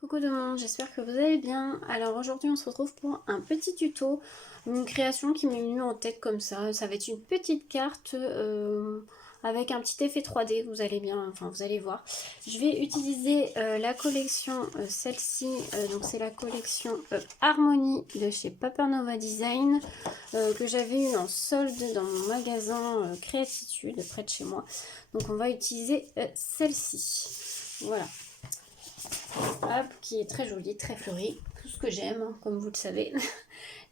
Coucou tout le monde, j'espère que vous allez bien. Alors aujourd'hui on se retrouve pour un petit tuto, une création qui m'est venue en tête comme ça. Ça va être une petite carte avec un petit effet 3D, vous allez bien, enfin vous allez voir. Je vais utiliser la collection, celle-ci, donc c'est la collection Harmonie de chez Papernova Design que j'avais eu en solde dans mon magasin Créatitude près de chez moi. Donc on va utiliser celle-ci, voilà. Hop, qui est très jolie, très fleurie, tout ce que j'aime, hein, comme vous le savez.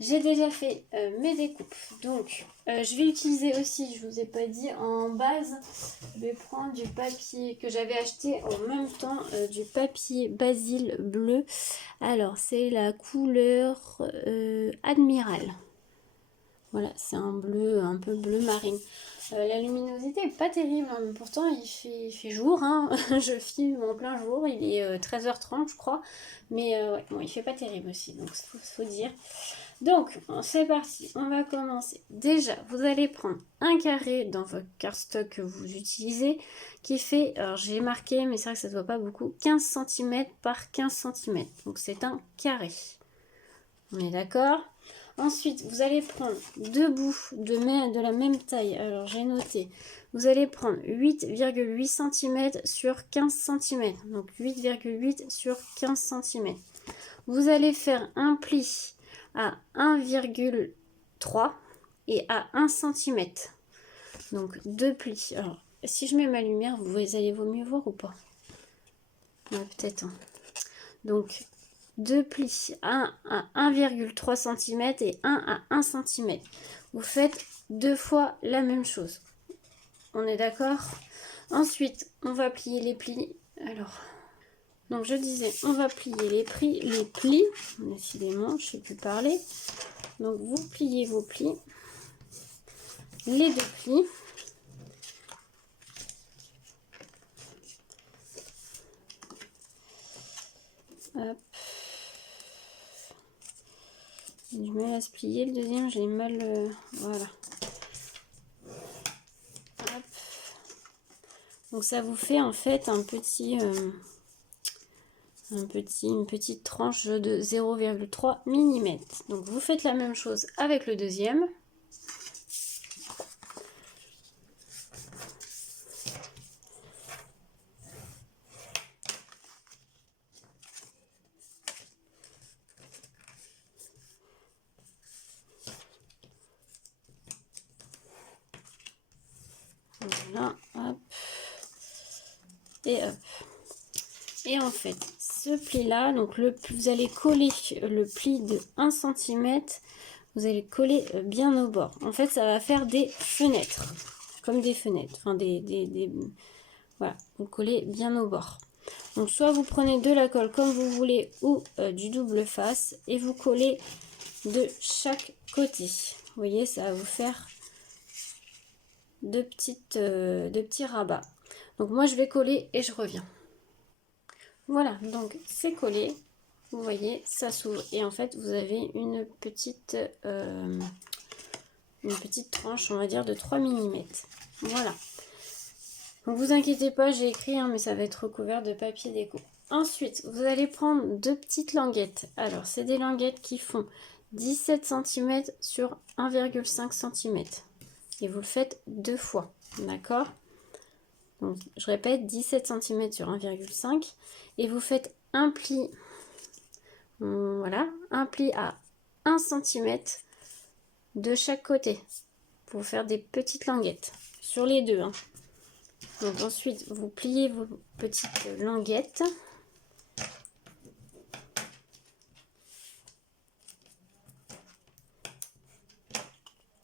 J'ai déjà fait mes découpes, donc je vais utiliser aussi, je vous ai pas dit, en base, je vais prendre du papier que j'avais acheté en même temps, du papier basil bleu. Alors c'est la couleur Admiral. Voilà, c'est un bleu, un peu bleu marine. La luminosité est pas terrible, hein, mais pourtant il fait jour, hein. Je filme en plein jour, il est 13h30 je crois, mais ouais, bon, il fait pas terrible aussi, donc faut dire. Donc c'est parti, on va commencer. Déjà, vous allez prendre un carré dans votre cardstock que vous utilisez, qui fait, alors j'ai marqué, mais c'est vrai que ça se voit pas beaucoup, 15 cm par 15 cm, donc c'est un carré. On est d'accord? Ensuite, vous allez prendre deux bouts de la même taille. Alors, j'ai noté. Vous allez prendre 8,8 cm sur 15 cm. Donc, 8,8 sur 15 cm. Vous allez faire un pli à 1,3 et à 1 cm. Donc, deux plis. Alors, si je mets ma lumière, vous allez mieux voir ou pas? Ouais, peut-être. Hein. Donc, deux plis, un à 1,3 cm et un à 1 cm. Vous faites deux fois la même chose. On est d'accord? Ensuite, on va plier les plis. Alors, donc je disais, on va plier les plis. Décidément, je ne sais plus parler. Donc, vous pliez vos plis. Les deux plis. Hop. J'ai du mal à se plier. Le deuxième, j'ai mal... voilà. Hop. Donc ça vous fait en fait une petite tranche de 0,3 mm. Donc vous faites la même chose avec le deuxième. Voilà, hop. Et hop. Et en fait, ce pli-là, donc vous allez coller le pli de 1 cm, vous allez coller bien au bord. En fait, ça va faire des fenêtres, comme des fenêtres, enfin voilà, vous collez bien au bord. Donc soit vous prenez de la colle comme vous voulez ou du double face et vous collez de chaque côté. Vous voyez, ça va vous faire deux petits rabats. Donc moi je vais coller et je reviens. Voilà, donc c'est collé. Vous voyez, ça s'ouvre et en fait vous avez une petite tranche, on va dire, de 3 mm. Voilà. Donc vous inquiétez pas, j'ai écrit, hein, mais ça va être recouvert de papier déco. Ensuite, vous allez prendre deux petites languettes. Alors, c'est des languettes qui font 17 cm sur 1,5 cm. Et vous le faites deux fois, d'accord? Donc, je répète, 17 cm sur 1,5. Et vous faites un pli, voilà, un pli à 1 cm de chaque côté pour faire des petites languettes sur les deux. Hein. Donc ensuite, vous pliez vos petites languettes.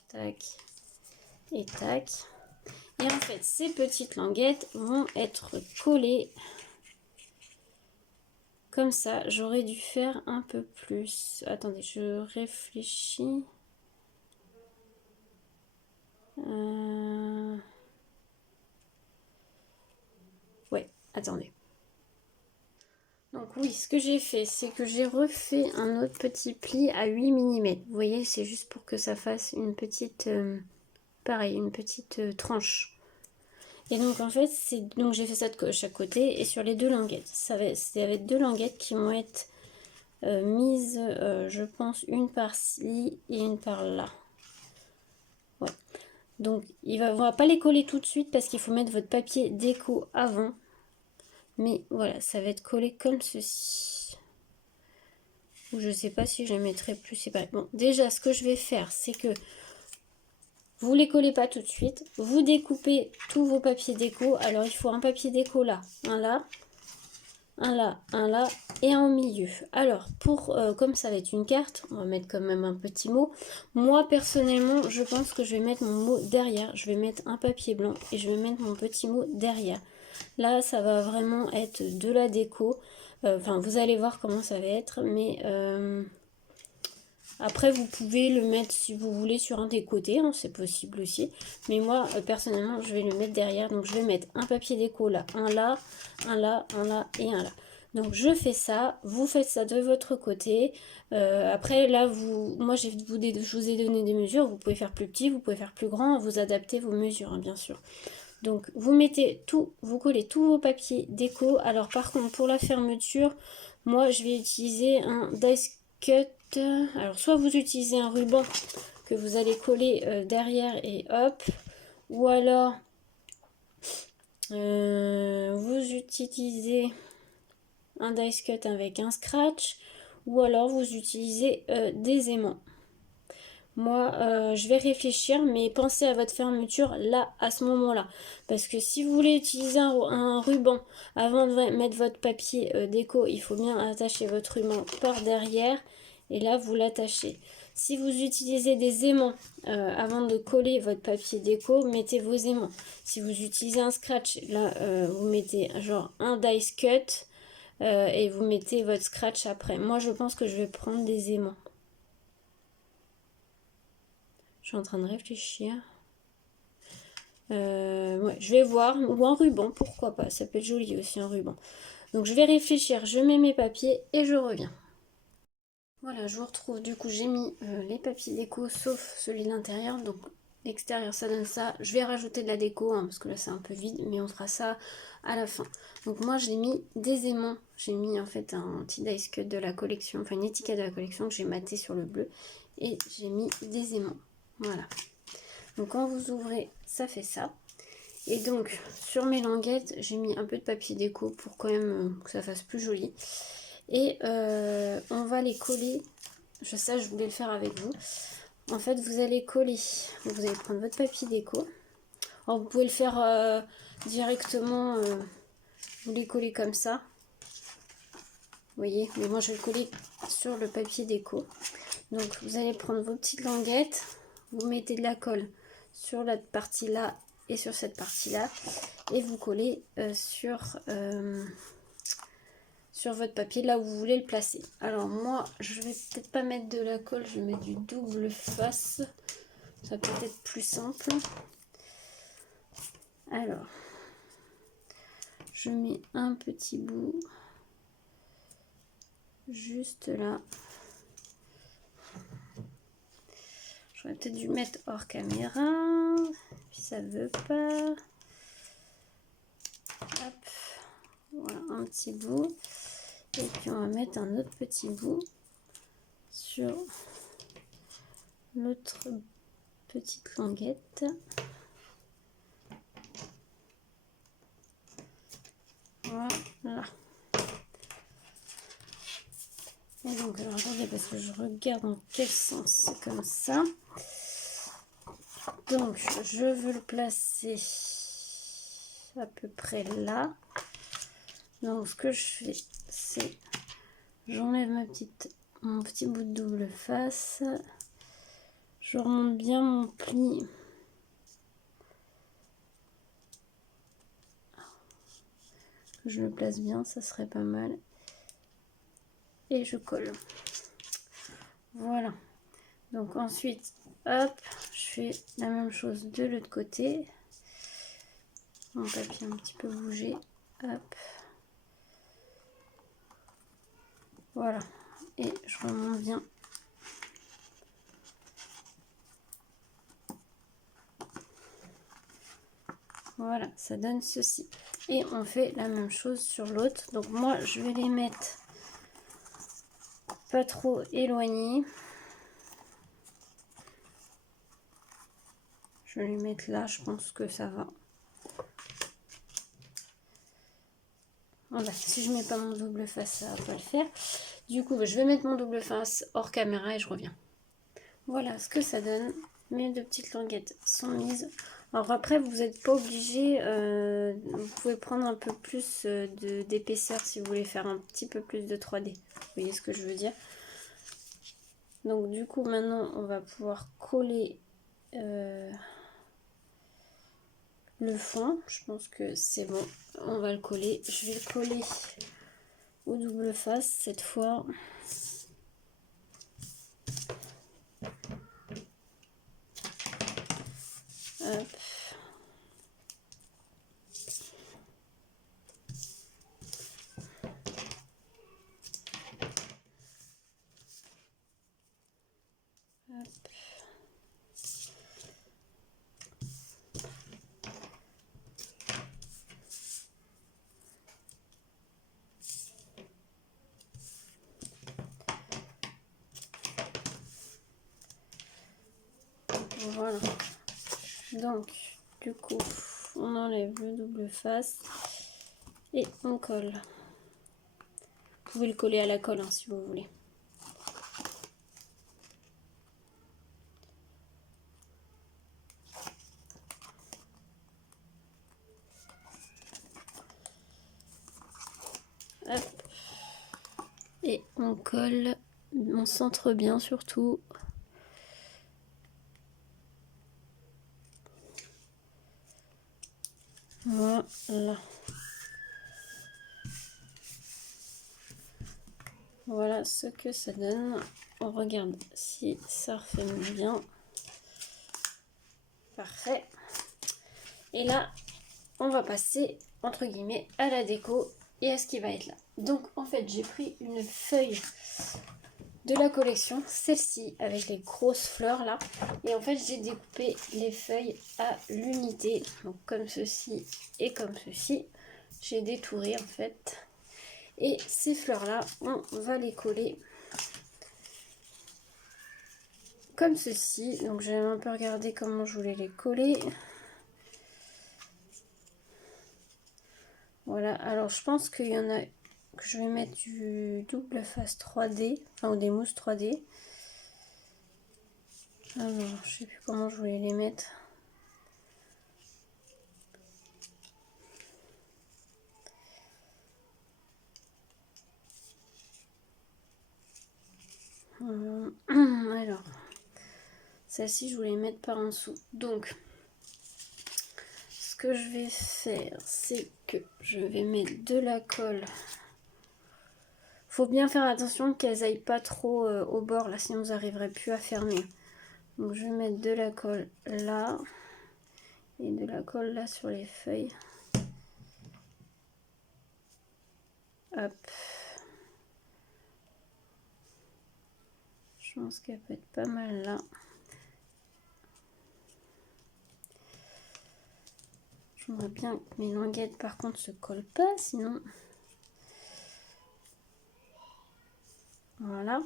Tac et tac. Et en fait, ces petites languettes vont être collées comme ça. J'aurais dû faire un peu plus. Attendez, je réfléchis. Ouais, attendez. Donc oui, ce que j'ai fait, c'est que j'ai refait un autre petit pli à 8 mm. Vous voyez, c'est juste pour que ça fasse une petite... pareil, une petite tranche. Et donc en fait, donc j'ai fait ça de chaque côté et sur les deux languettes. Ça va être deux languettes qui vont être mises, je pense, une par-ci et une par-là. Ouais. Donc on va pas les coller tout de suite parce qu'il faut mettre votre papier déco avant. Mais voilà, ça va être collé comme ceci. Ou je sais pas si je les mettrai plus séparés. Bon, déjà, ce que je vais faire, c'est que vous les collez pas tout de suite. Vous découpez tous vos papiers déco. Alors, il faut un papier déco là, un là, un là et un au milieu. Alors, comme ça va être une carte, on va mettre quand même un petit mot. Moi, personnellement, je pense que je vais mettre mon mot derrière. Je vais mettre un papier blanc et je vais mettre mon petit mot derrière. Là, ça va vraiment être de la déco. Enfin, vous allez voir comment ça va être. Mais après, vous pouvez le mettre si vous voulez sur un des côtés. Hein, c'est possible aussi. Mais moi, personnellement, je vais le mettre derrière. Donc, je vais mettre un papier déco là, un là, un là, un là et un là. Donc, je fais ça. Vous faites ça de votre côté. Après, là, moi, je vous ai donné des mesures. Vous pouvez faire plus petit, vous pouvez faire plus grand. Vous adaptez vos mesures, hein, bien sûr. Donc vous mettez tout, vous collez tous vos papiers déco. Alors par contre pour la fermeture, moi je vais utiliser un dice cut. Alors soit vous utilisez un ruban que vous allez coller derrière et hop. Ou alors vous utilisez un dice cut avec un scratch. Ou alors vous utilisez des aimants. Moi, je vais réfléchir, mais pensez à votre fermeture là, à ce moment-là. Parce que si vous voulez utiliser un ruban avant de mettre votre papier déco, il faut bien attacher votre ruban par derrière. Et là, vous l'attachez. Si vous utilisez des aimants avant de coller votre papier déco, mettez vos aimants. Si vous utilisez un scratch, là, vous mettez genre un dice cut et vous mettez votre scratch après. Moi, je pense que je vais prendre des aimants. Je suis en train de réfléchir. Ouais, je vais voir. Ou un ruban, pourquoi pas. Ça peut être joli aussi, un ruban. Donc je vais réfléchir. Je mets mes papiers et je reviens. Voilà, je vous retrouve. Du coup, j'ai mis les papiers déco, sauf celui de l'intérieur. Donc l'extérieur, ça donne ça. Je vais rajouter de la déco, hein, parce que là, c'est un peu vide. Mais on fera ça à la fin. Donc moi, j'ai mis des aimants. J'ai mis en fait un petit dice cut de la collection. Enfin, une étiquette de la collection que j'ai maté sur le bleu. Et j'ai mis des aimants. Voilà. Donc quand vous ouvrez, ça fait ça. Et donc sur mes languettes, j'ai mis un peu de papier déco pour quand même que ça fasse plus joli. Et on va les coller. Ça, je voulais le faire avec vous. En fait, vous allez coller. Vous allez prendre votre papier déco. Alors, vous pouvez le faire directement. Vous les collez comme ça. Vous voyez, mais moi je vais le coller sur le papier déco. Donc vous allez prendre vos petites languettes. Vous mettez de la colle sur la partie là et sur cette partie là et vous collez sur votre papier là où vous voulez le placer. Alors moi je vais peut-être pas mettre de la colle, je vais mettre du double face, ça peut être plus simple. Alors je mets un petit bout juste là. J'aurais peut-être dû mettre hors caméra, puis ça veut pas. Hop, voilà un petit bout. Et puis on va mettre un autre petit bout sur l'autre petite languette. Voilà. Et donc, alors attendez, parce que je regarde dans quel sens c'est comme ça. Donc, je veux le placer à peu près là. Donc, ce que je fais, c'est j'enlève mon petit bout de double face. Je remonte bien mon pli. Que je le place bien, ça serait pas mal. Et je colle. Voilà. Donc ensuite, hop, je fais la même chose de l'autre côté. Mon papier un petit peu bougé. Hop. Voilà. Et je remonte bien. Voilà. Voilà, ça donne ceci. Et on fait la même chose sur l'autre. Donc moi, je vais les mettre pas trop éloignés. Je vais les mettre là, je pense que ça va. Voilà, si je mets pas mon double face, ça va pas le faire. Du coup, je vais mettre mon double face hors caméra et je reviens. Voilà ce que ça donne. Mes deux petites languettes sont mises. Alors après, vous n'êtes pas obligé, vous pouvez prendre un peu plus d'épaisseur si vous voulez faire un petit peu plus de 3D. Vous voyez ce que je veux dire? Donc du coup, maintenant, on va pouvoir coller le fond. Je pense que c'est bon. On va le coller. Je vais le coller au double face cette fois. Hop. Hop. Voilà. Donc, du coup, on enlève le double face et on colle. Vous pouvez le coller à la colle hein, si vous voulez. Hop. Et on colle, on centre bien surtout. Voilà. Voilà ce que ça donne. On regarde si ça refait bien. Parfait. Et là, on va passer, entre guillemets, à la déco et à ce qui va être là. Donc, en fait, j'ai pris une feuille de la collection, celle-ci, avec les grosses fleurs là. Et en fait, j'ai découpé les feuilles à l'unité. Donc, comme ceci et comme ceci. J'ai détouré, en fait. Et ces fleurs-là, on va les coller comme ceci. Donc, j'ai un peu regardé comment je voulais les coller. Voilà, alors je pense qu'il y en a que je vais mettre du double face 3D, enfin ou des mousses 3D. Alors, je sais plus comment je voulais les mettre. Alors, celle-ci je voulais mettre par en dessous. Donc, ce que je vais faire, c'est que je vais mettre de la colle. Faut bien faire attention qu'elles aillent pas trop au bord là, sinon vous n'arriverez plus à fermer. Donc je vais mettre de la colle là et de la colle là sur les feuilles. Hop. Je pense qu'elle peut être pas mal là. J'aimerais bien que mes languettes par contre se collent pas, sinon. Voilà.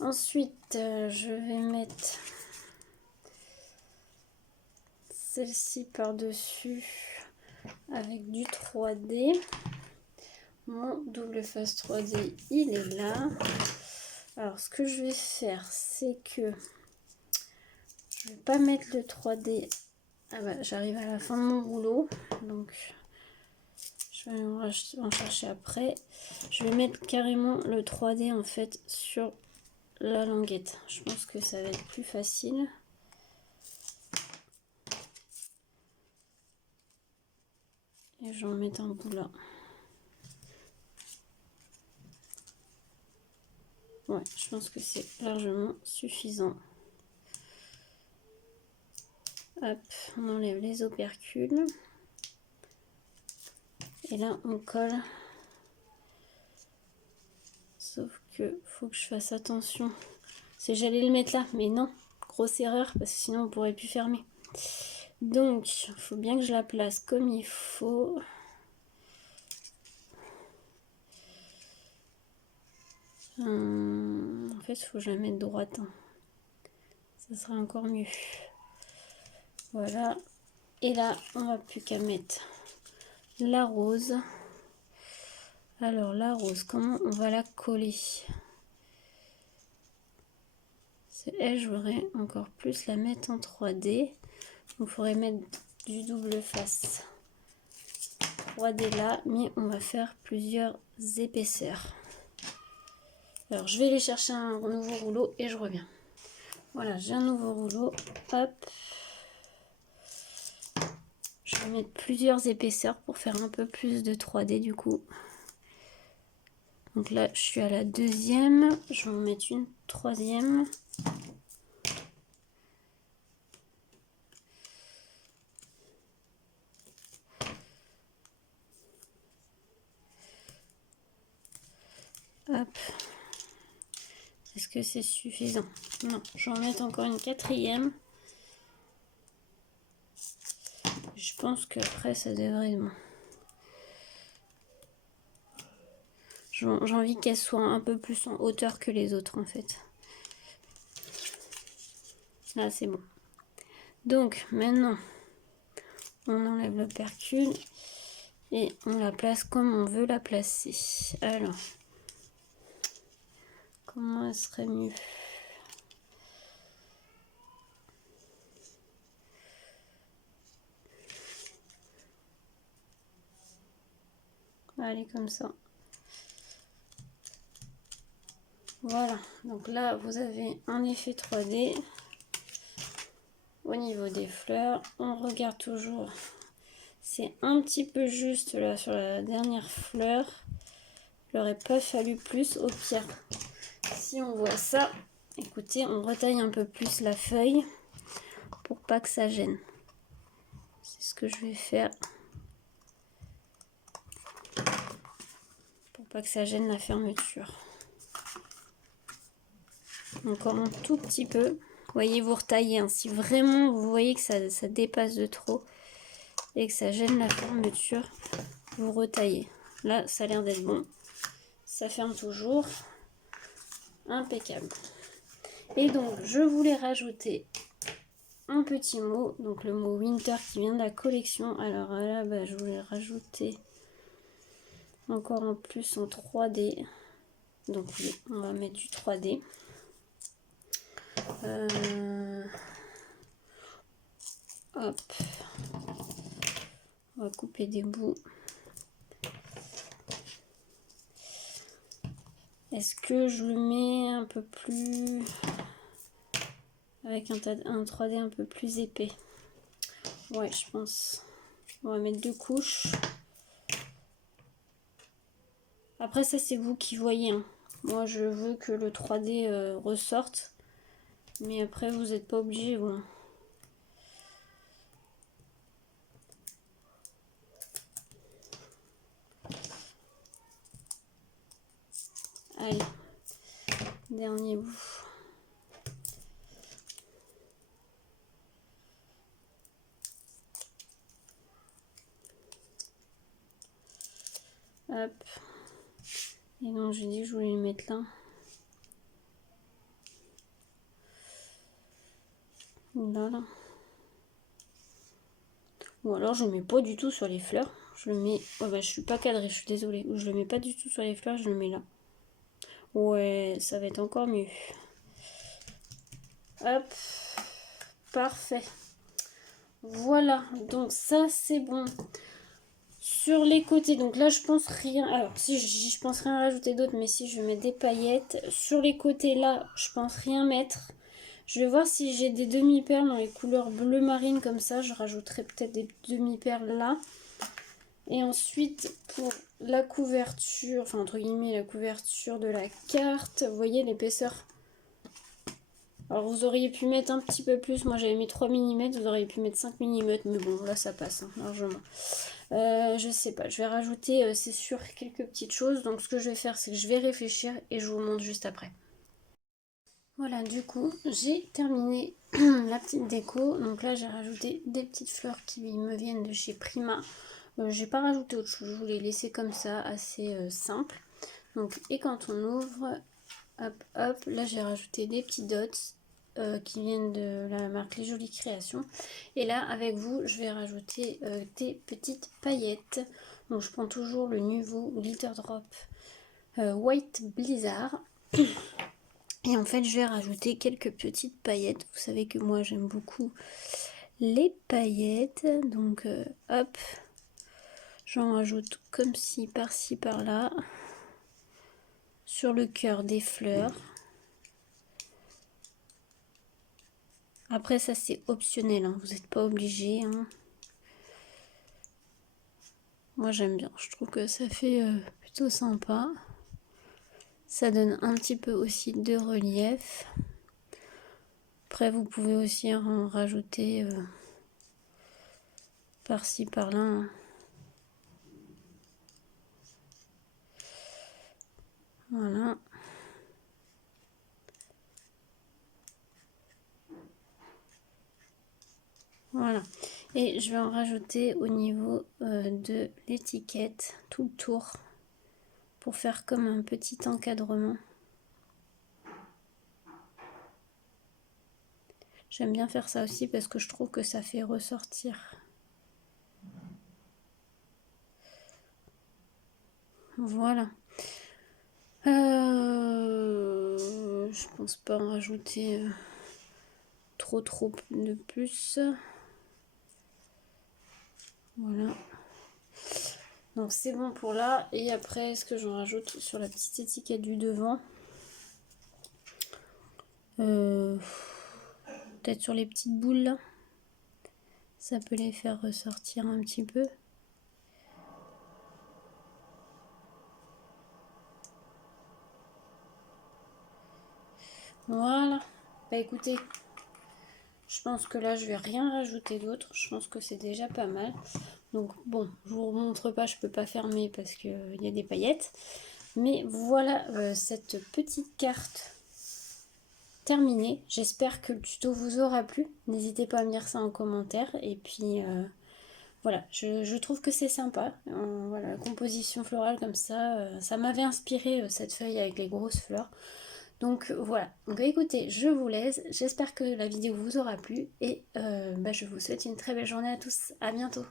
Ensuite, je vais mettre celle-ci par-dessus avec du 3D. Mon double face 3D, il est là. Alors, ce que je vais faire, c'est que je vais pas mettre le 3D. Ah bah, j'arrive à la fin de mon rouleau, donc je vais en chercher après. Je vais mettre carrément le 3D en fait sur la languette. Je pense que ça va être plus facile. Et je vais en mettre un bout là. Ouais, je pense que c'est largement suffisant. Hop, on enlève les opercules. Et là, on colle. Sauf que faut que je fasse attention. C'est j'allais le mettre là, mais non. Grosse erreur, parce que sinon on pourrait plus fermer. Donc, il faut bien que je la place comme il faut. En fait, il faut que je la mette droite. Hein. Ça sera encore mieux. Voilà. Et là, on va plus qu'à mettre la rose. Alors, la rose, comment on va la coller? Elle, je voudrais encore plus la mettre en 3D. Donc, il faudrait mettre du double face 3D là, mais on va faire plusieurs épaisseurs. Alors, je vais aller chercher un nouveau rouleau et je reviens. Voilà, j'ai un nouveau rouleau. Hop. Je vais mettre plusieurs épaisseurs pour faire un peu plus de 3D du coup. Donc là, je suis à la deuxième. Je vais en mettre une troisième. Hop. Est-ce que c'est suffisant? Non, je vais en mettre encore une quatrième. Je pense qu'après, ça devrait être bon. J'ai envie qu'elle soit un peu plus en hauteur que les autres en fait. Là, c'est bon. Donc, maintenant, on enlève le percule et on la place comme on veut la placer. Alors, comment elle serait mieux? Allez, comme ça. Voilà, donc là vous avez un effet 3D au niveau des fleurs. On regarde toujours, c'est un petit peu juste là sur la dernière fleur. Il n'aurait pas fallu plus, au pire. Si on voit ça, écoutez, on retaille un peu plus la feuille pour pas que ça gêne. C'est ce que je vais faire pour pas que ça gêne la fermeture. Encore un tout petit peu. Vous voyez, vous retaillez. Hein. Si vraiment vous voyez que ça dépasse de trop et que ça gêne la fermeture, vous retaillez. Là, ça a l'air d'être bon. Ça ferme toujours. Impeccable. Et donc, je voulais rajouter un petit mot. Donc, le mot winter qui vient de la collection. Alors là, bah, je voulais rajouter encore un plus en 3D. Donc, oui, on va mettre du 3D. Hop. On va couper des bouts. Est-ce que je le mets un peu plus... avec un 3D un peu plus épais? Ouais, je pense. On va mettre 2 couches. Après, ça, c'est vous qui voyez. Hein. Moi, je veux que le 3D ressorte. Mais après, vous n'êtes pas obligé. Bon. Allez. Dernier bout. Hop. Et donc, j'ai dit que je voulais le mettre là. Là. Ou alors, je le mets pas du tout sur les fleurs. Je le mets... Oh, bah, je suis pas cadrée, je suis désolée. Ou je le mets pas du tout sur les fleurs, je le mets là. Ouais, ça va être encore mieux. Hop. Parfait. Voilà, donc ça c'est bon. Sur les côtés, donc là je pense rien. Alors si je pense rien rajouter d'autre, mais si je mets des paillettes. Sur les côtés là, je pense rien mettre. Je vais voir si j'ai des demi-perles dans les couleurs bleu marine comme ça. Je rajouterai peut-être des demi-perles là. Et ensuite pour la couverture, enfin entre guillemets la couverture de la carte, vous voyez l'épaisseur. Alors vous auriez pu mettre un petit peu plus, moi j'avais mis 3 mm, vous auriez pu mettre 5 mm, mais bon là ça passe hein, largement. Je sais pas, je vais rajouter c'est sûr quelques petites choses, donc ce que je vais faire c'est que je vais réfléchir et je vous montre juste après. Voilà, du coup, j'ai terminé la petite déco. Donc là, j'ai rajouté des petites fleurs qui me viennent de chez Prima. J'ai pas rajouté autre chose, je voulais laisser comme ça, assez simple. Donc, et quand on ouvre, hop, hop, là j'ai rajouté des petits dots qui viennent de la marque Les Jolies Créations. Et là, avec vous, je vais rajouter des petites paillettes. Donc, je prends toujours le Nuvo Glitter Drop White Blizzard. Et en fait, je vais rajouter quelques petites paillettes. Vous savez que moi, j'aime beaucoup les paillettes. Donc, hop, j'en rajoute comme ci, par-ci, par-là. Sur le cœur des fleurs. Après, ça, c'est optionnel. Hein. Vous n'êtes pas obligé. Hein. Moi, j'aime bien. Je trouve que ça fait plutôt sympa. Ça donne un petit peu aussi de relief. Après, vous pouvez aussi en rajouter par-ci, par-là. Hein. Voilà. Voilà. Et je vais en rajouter au niveau de l'étiquette, tout le tour, pour faire comme un petit encadrement. J'aime bien faire ça aussi parce que je trouve que ça fait ressortir. Voilà. Je pense pas en rajouter trop de plus. Voilà. Donc c'est bon pour là. Et après, ce que j'en rajoute sur la petite étiquette du devant. Peut-être sur les petites boules là. Ça peut les faire ressortir un petit peu. Voilà. Bah écoutez, je pense que là je vais rien rajouter d'autre. Je pense que c'est déjà pas mal. Donc bon, je vous montre pas, je peux pas fermer parce qu'il y a des paillettes. Mais voilà cette petite carte terminée. J'espère que le tuto vous aura plu. N'hésitez pas à me dire ça en commentaire. Et puis voilà, je trouve que c'est sympa. Voilà, la composition florale comme ça m'avait inspiré cette feuille avec les grosses fleurs. Donc voilà, donc écoutez, je vous laisse, j'espère que la vidéo vous aura plu et je vous souhaite une très belle journée à tous, à bientôt.